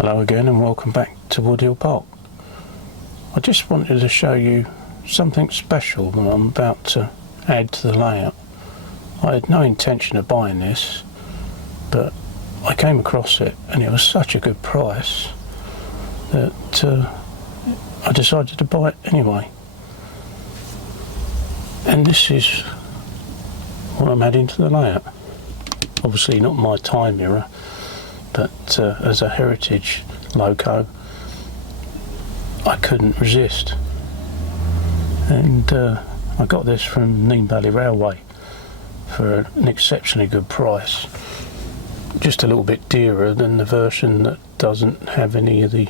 Hello again and welcome back to Woodhill Park. I just wanted to show you something special that I'm about to add to the layout. I had no intention of buying this, but I came across it and it was such a good price that I decided to buy it anyway. And this is what I'm adding to the layout. Obviously not my time mirror, but as a heritage loco I couldn't resist, and I got this from Nene Valley Railway for an exceptionally good price, just a little bit dearer than the version that doesn't have any of the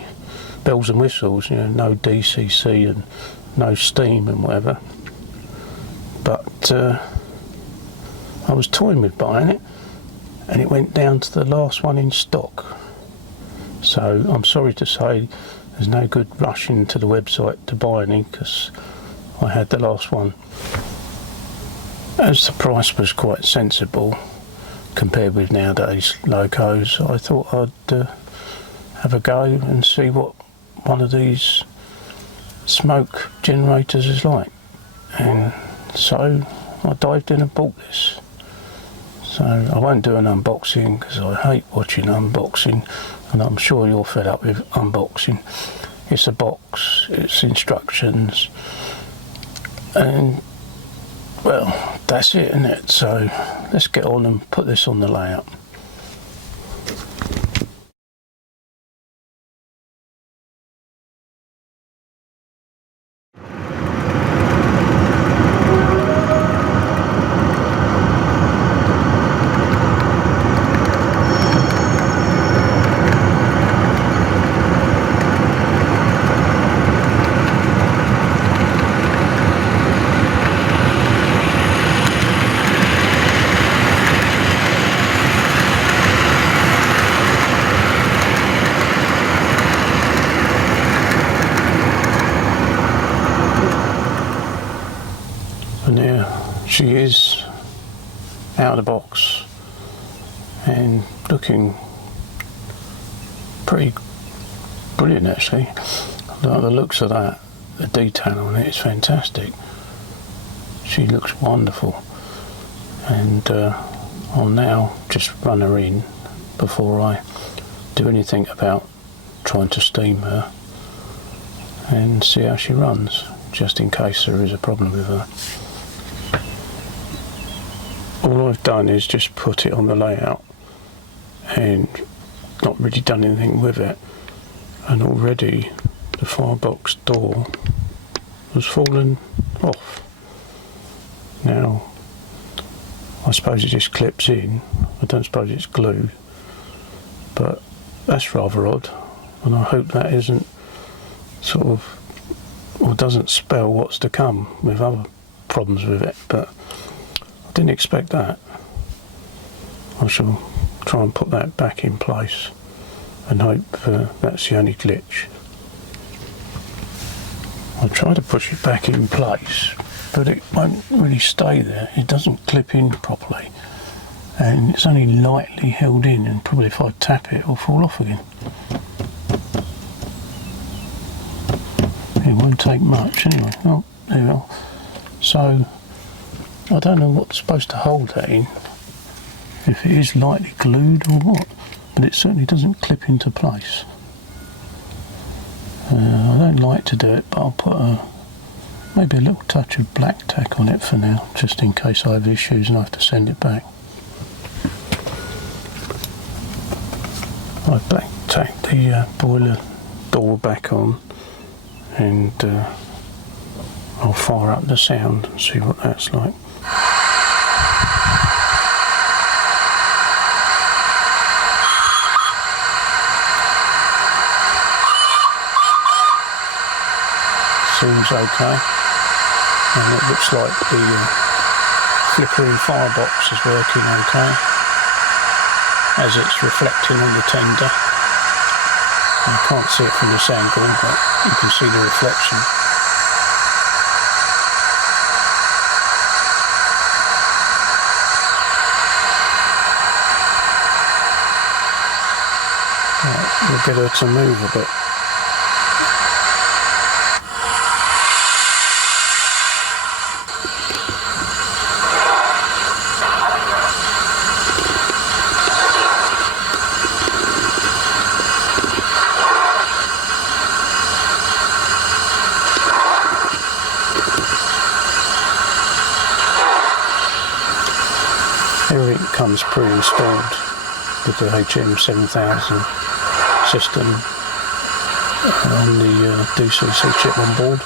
bells and whistles, you know, no DCC and no steam and whatever. But I was toying with buying it, and it went down to the last one in stock. So I'm sorry to say there's no good rushing to the website to buy any, because I had the last one. As the price was quite sensible compared with nowadays locos, I thought I'd have a go and see what one of these smoke generators is like. And so I dived in and bought this. So I won't do an unboxing because I hate watching unboxing, and I'm sure you're fed up with unboxing. It's a box, it's instructions, and well, that's it, isn't it? So let's get on and put this on the layout. And there she is, out of the box and looking pretty brilliant actually. Like the looks of that, the detail on it is fantastic. She looks wonderful, and I'll now just run her in before I do anything about trying to steam her, and see how she runs, just in case there is a problem with her. All I've done is just put it on the layout and not really done anything with it, and already the firebox door has fallen off. Now I suppose it just clips in, I don't suppose it's glue, but that's rather odd, and I hope that isn't sort of, or doesn't spell what's to come with other problems with it, but I didn't expect that. I shall try and put that back in place and hope that's the only glitch. I'll try to push it back in place, but it won't really stay there. It doesn't clip in properly, and it's only lightly held in, and probably if I tap it, it'll fall off again. It won't take much anyway. Oh, there we are. So I don't know what's supposed to hold that in, if it is lightly glued or what, but it certainly doesn't clip into place. I don't like to do it, but I'll put maybe a little touch of black tack on it for now, just in case I have issues and I have to send it back. I black tacked the boiler door back on, and I'll fire up the sound and see what that's like. Seems okay, and it looks like the flickering firebox is working okay, as it's reflecting on the tender. I can't see it from this angle, but you can see the reflection. Right, we'll get her to move a bit. Everything comes pre-installed with the HM7000 system on the DCC chip on board,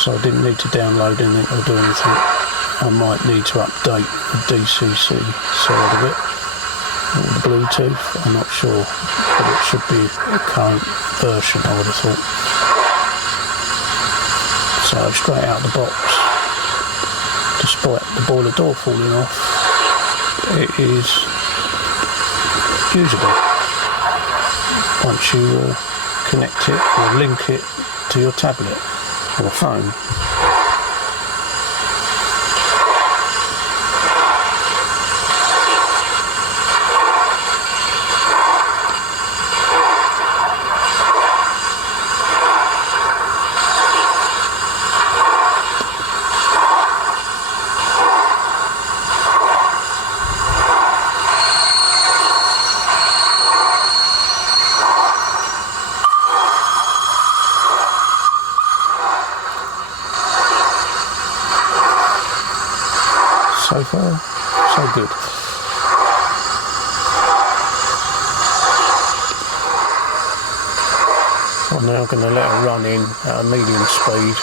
so I didn't need to download anything or do anything. I might need to update the DCC side of it, or the Bluetooth, I'm not sure, but it should be a current version, I would have thought. So straight out the box, despite the boiler door falling off, it is usable once you connect it or link it to your tablet or phone. So far, so good. I'm now going to let her run in at a medium speed,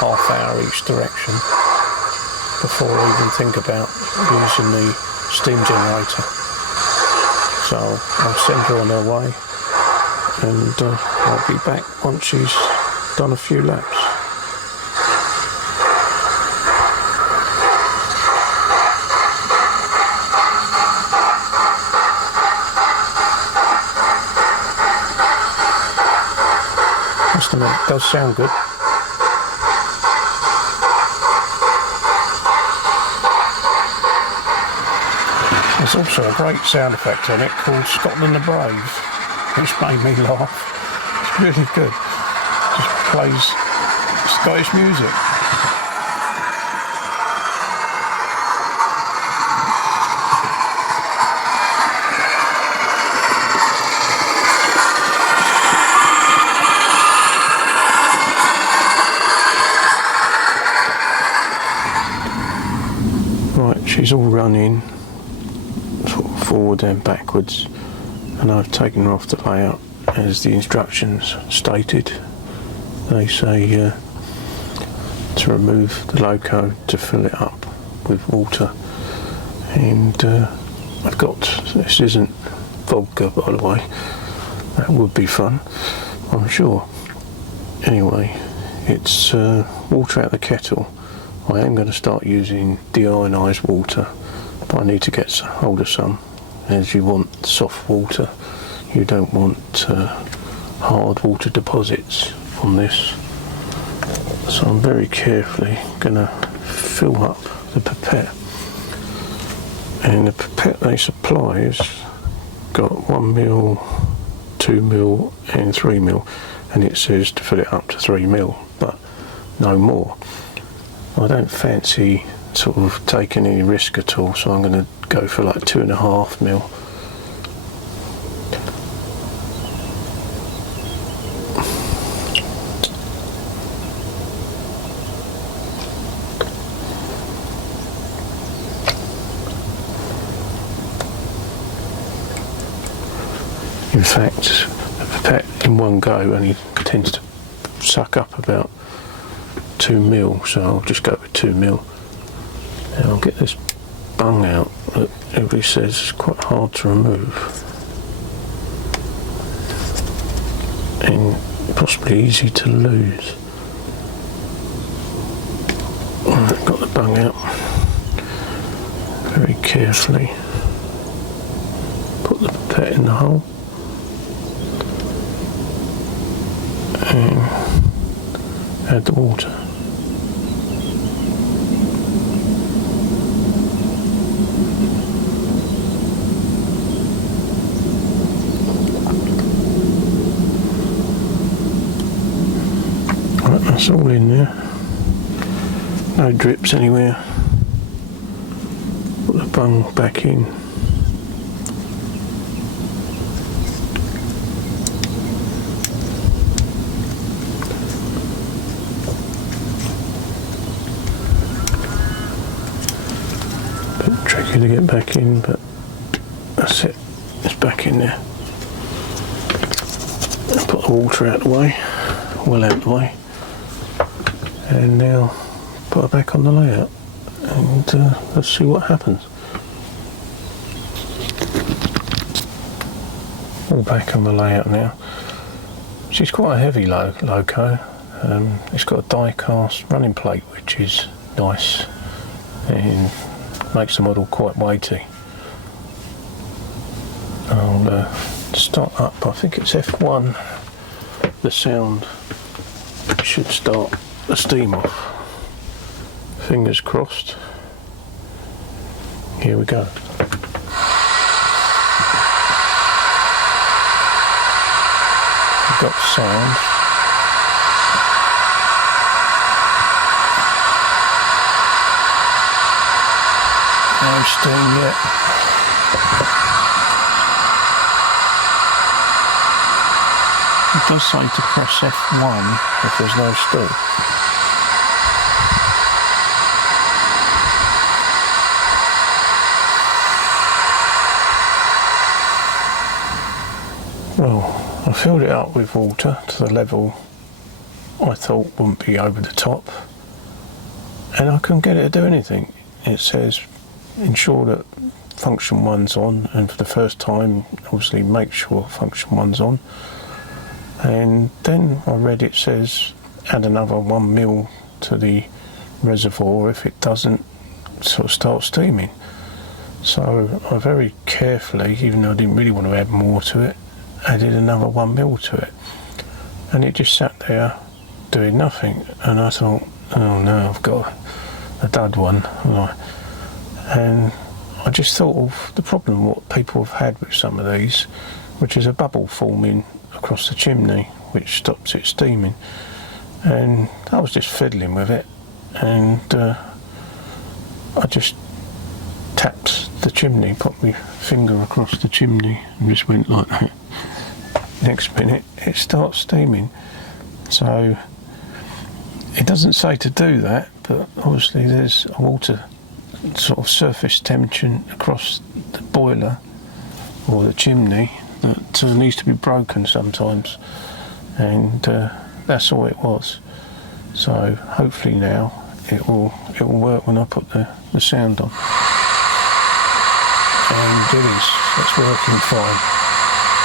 half hour each direction, before I even think about using the steam generator. So I'll send her on her way, and I'll be back once she's done a few laps. It does sound good. There's also a great sound effect on it called Scotland the Brave, which made me laugh. It's really good. Just plays Scottish music. Right, she's all running sort of forward and backwards, and I've taken her off the layout as the instructions stated. They say to remove the loco to fill it up with water, and I've got, this isn't vodka by the way, that would be fun I'm sure. Anyway, it's water out of the kettle. I am going to start using deionised water, but I need to get hold of some, as you want soft water. You don't want hard water deposits on this. So I'm very carefully going to fill up the pipette. And the pipette they supply has got 1ml, 2ml and 3ml, and it says to fill it up to 3ml, but no more. I don't fancy sort of taking any risk at all, so I'm going to go for like 2.5ml. In fact, the pipette in one go only tends to suck up about 2ml, so I'll just go with 2ml. And I'll get this bung out that everybody says is quite hard to remove and possibly easy to lose. I've got the bung out very carefully, put the pipette in the hole and add the water. That's all in there. No drips anywhere. Put the bung back in. Bit tricky to get back in, but that's it. It's back in there. I'll put the water out of the way, well out of the way, and now put it back on the layout, and let's see what happens. All back on the layout now. She's quite a heavy loco. It's got a die cast running plate, which is nice and makes the model quite weighty. I'll start up. I think it's F1. The sound should start the steam off. Fingers crossed. Here we go. We've got sound. No steam yet. It does say to press F1 if there's no steam. Well, I filled it up with water to the level I thought wouldn't be over the top, and I couldn't get it to do anything. It says ensure that function 1's on, and for the first time obviously make sure function 1's on. And then I read it says add another 1 mil to the reservoir if it doesn't sort of start steaming. So I very carefully, even though I didn't really want to add more to it, added another 1 mil to it, and it just sat there doing nothing. And I thought, oh no, I've got a dud one. And I just thought of the problem what people have had with some of these, which is a bubble forming across the chimney which stops it steaming. And I was just fiddling with it, and I just tapped the chimney, put my finger across the chimney and just went like that. Next minute it starts steaming. So it doesn't say to do that, but obviously there's a water sort of surface tension across the boiler or the chimney that needs to be broken sometimes, and that's all it was. So hopefully now it will work when I put the sound on, and it is. It's working fine.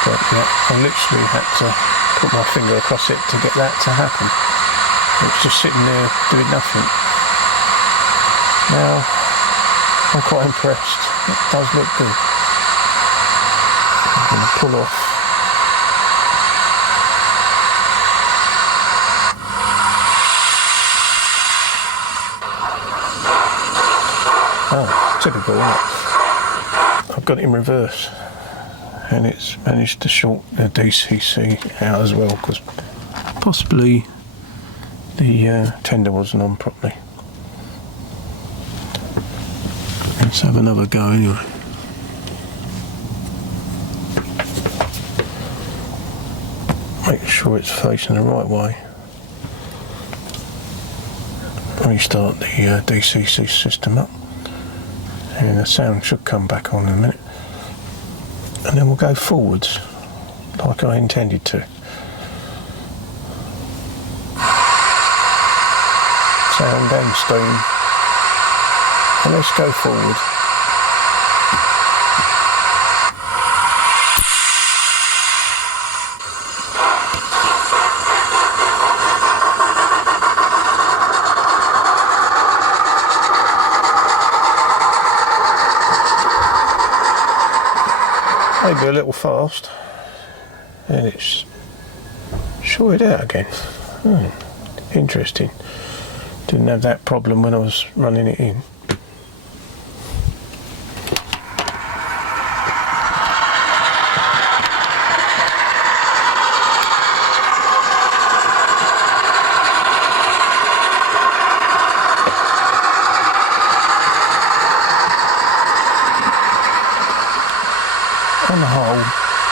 But yeah, I literally had to put my finger across it to get that to happen. It's just sitting there doing nothing. Now I'm quite impressed. It does look good. I'm going to pull off. Oh, typical, isn't it? I've got it in reverse, and it's managed to short the DCC out as well, because possibly the tender wasn't on properly. Let's have another go anyway. Make sure it's facing the right way. Restart the DCC system up, and the sound should come back on in a minute, and then we'll go forwards like I intended to. Sound and steam, and let's go forward. Maybe a little fast, and it's shorted out again. Interesting. Didn't have that problem when I was running it in.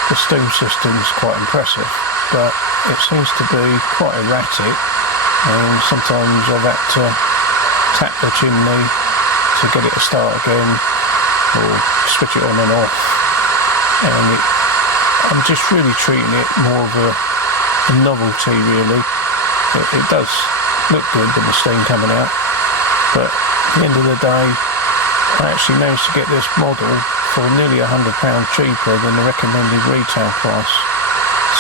the steam system's quite impressive, but it seems to be quite erratic, and sometimes I've had to tap the chimney to get it to start again, or switch it on and off, and I'm just really treating it more of a novelty really. It does look good with the steam coming out, but at the end of the day I actually managed to get this model for nearly £100 cheaper than the recommended retail price.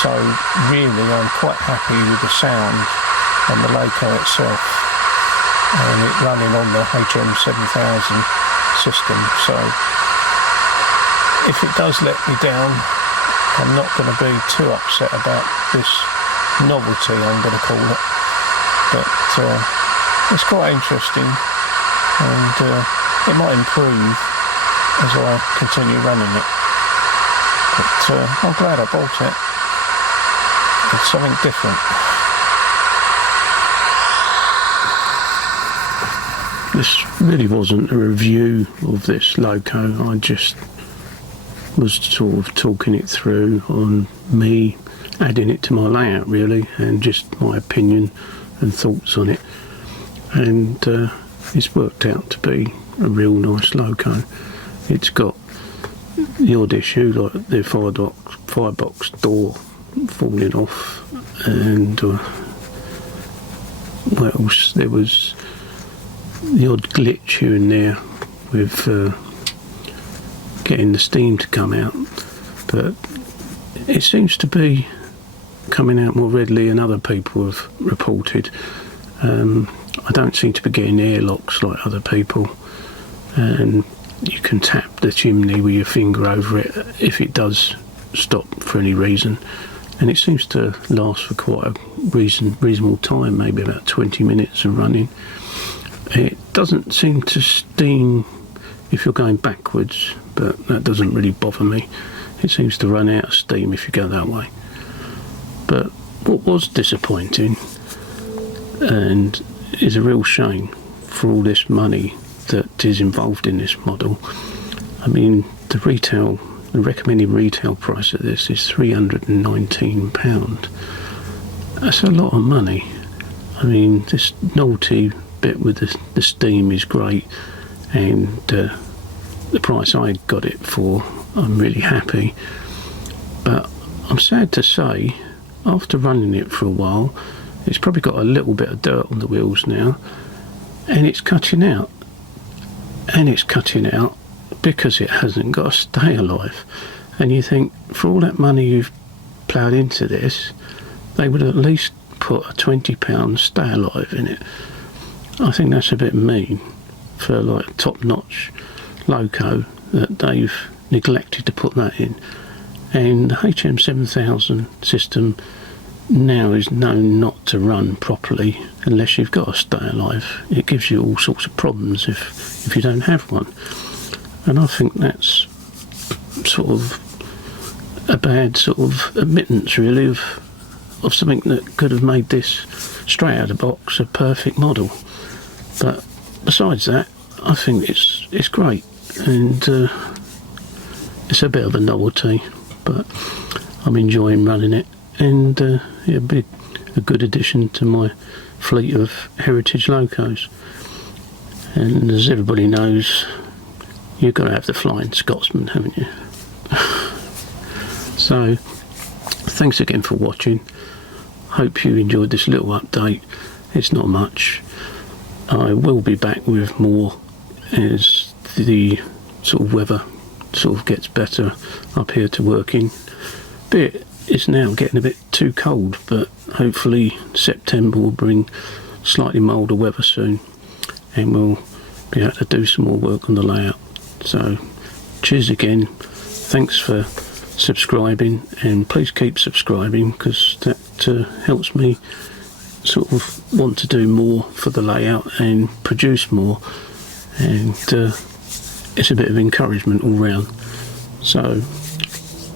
So really I'm quite happy with the sound on the Loco itself, and it running on the HM7000 system. So if it does let me down, I'm not going to be too upset about this novelty, I'm going to call it. But it's quite interesting, and it might improve as I continue running it. But I'm glad I bought it. It's something different. This really wasn't a review of this Loco. I just was sort of talking it through on me, adding it to my layout really, and just my opinion and thoughts on it. And it's worked out to be a real nice Loco. It's got the odd issue, like the firebox door falling off, and what else? There was the odd glitch here and there with getting the steam to come out, but it seems to be coming out more readily than other people have reported. I don't seem to be getting airlocks like other people, and you can tap the chimney with your finger over it if it does stop for any reason, and it seems to last for quite a reasonable time, maybe about 20 minutes of running. It doesn't seem to steam if you're going backwards, but that doesn't really bother me. It seems to run out of steam if you go that way. But what was disappointing, and is a real shame for all this money that is involved in this model, I mean, the recommended retail price of this is £319. That's a lot of money. I mean, this novelty bit with the steam is great, and the price I got it for, I'm really happy. But I'm sad to say, after running it for a while, it's probably got a little bit of dirt on the wheels now, and it's cutting out. And it's cutting out because it hasn't got a stay alive. And you think, for all that money you've ploughed into this, they would at least put a £20 stay alive in it. I think that's a bit mean for like a top-notch Loco that they've neglected to put that in. And the HM7000 system now is known not to run properly unless you've got a stay alive. It gives you all sorts of problems if you don't have one, and I think that's sort of a bad sort of admittance really of something that could have made this straight out of the box a perfect model. But besides that, I think it's great, and it's a bit of a novelty, but I'm enjoying running it, and it'll be a good addition to my fleet of heritage Locos. And as everybody knows, you've got to have the Flying Scotsman, haven't you? So thanks again for watching. Hope you enjoyed this little update. It's not much. I will be back with more as the sort of weather sort of gets better up here to working. It's now getting a bit too cold, but hopefully September will bring slightly milder weather soon, and we'll be able to do some more work on the layout. So cheers again, thanks for subscribing, and please keep subscribing, because that helps me sort of want to do more for the layout and produce more, and it's a bit of encouragement all round. So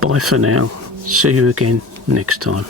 bye for now, see you again next time.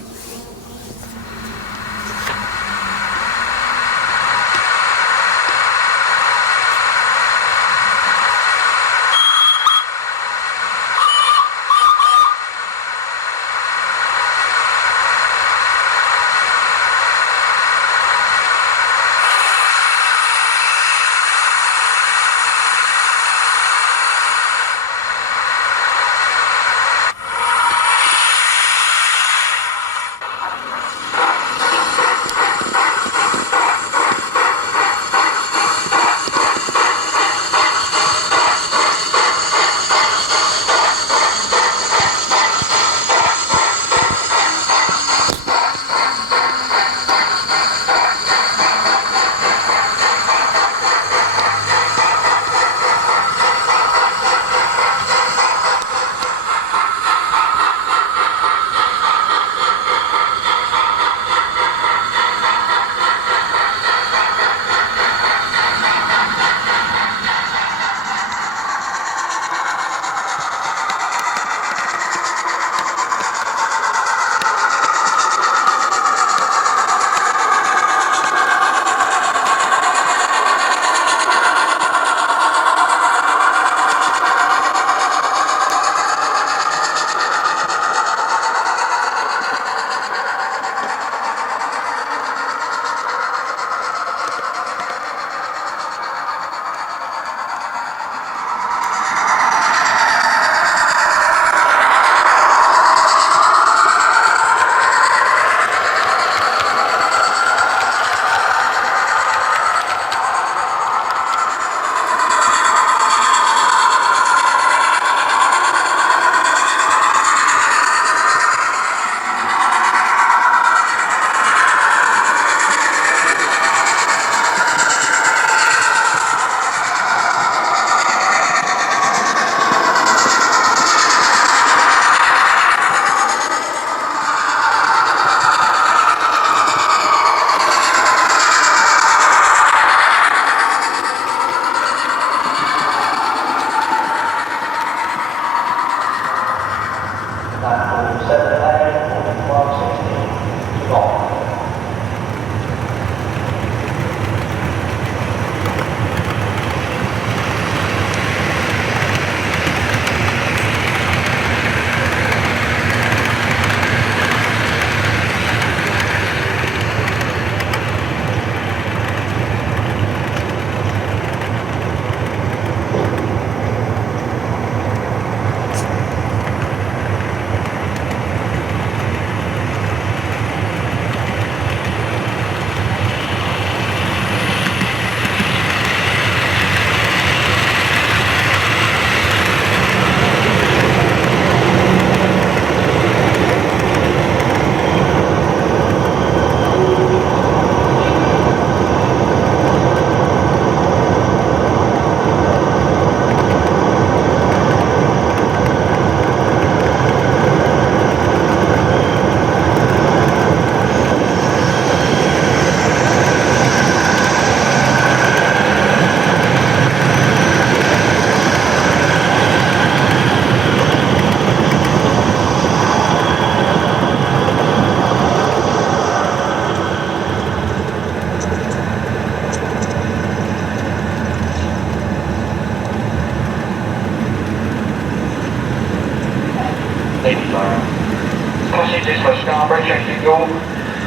Passengers for Scarborough changing door.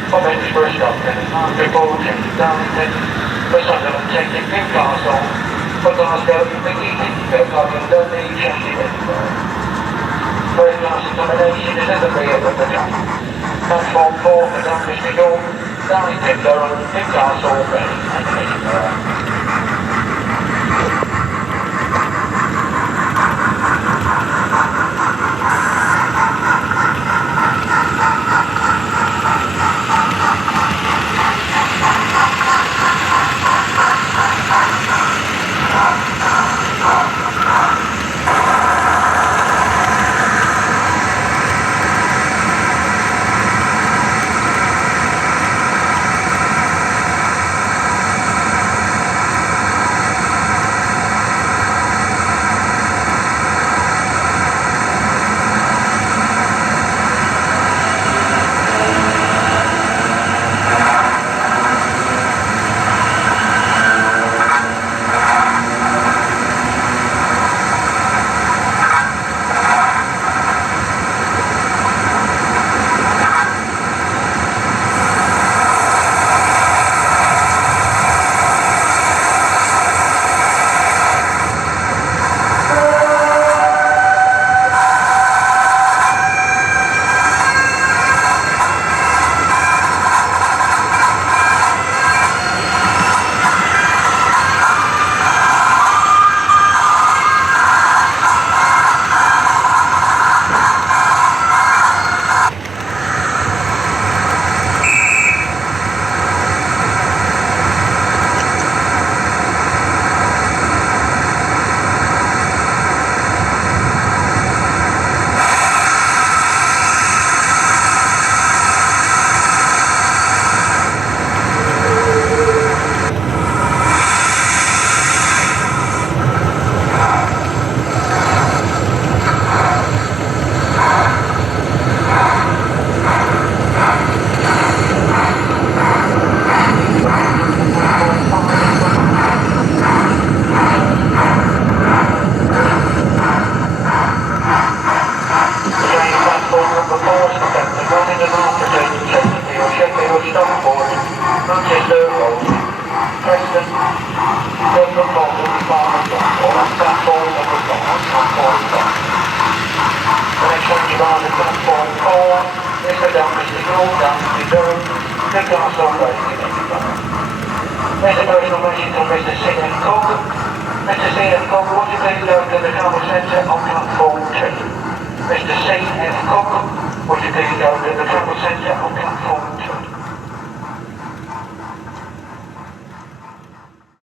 Comments for Scotsman. Before changing Darlington. For Sunderland changing Newcastle. For Glasgow, beginning Belfast, Dundee changing Edinburgh. First class accommodation is at the rear of the train. Platform 4 for Dumfries door. Darlington, Durham, Newcastle, Reading and Edinburgh. There's a personal message from Mr. C.F. Cook. Mr. C.F. Cook, would you please go to the travel centre on platform 2? Mr. C.F. Cook, would you please go to the travel centre on platform 2?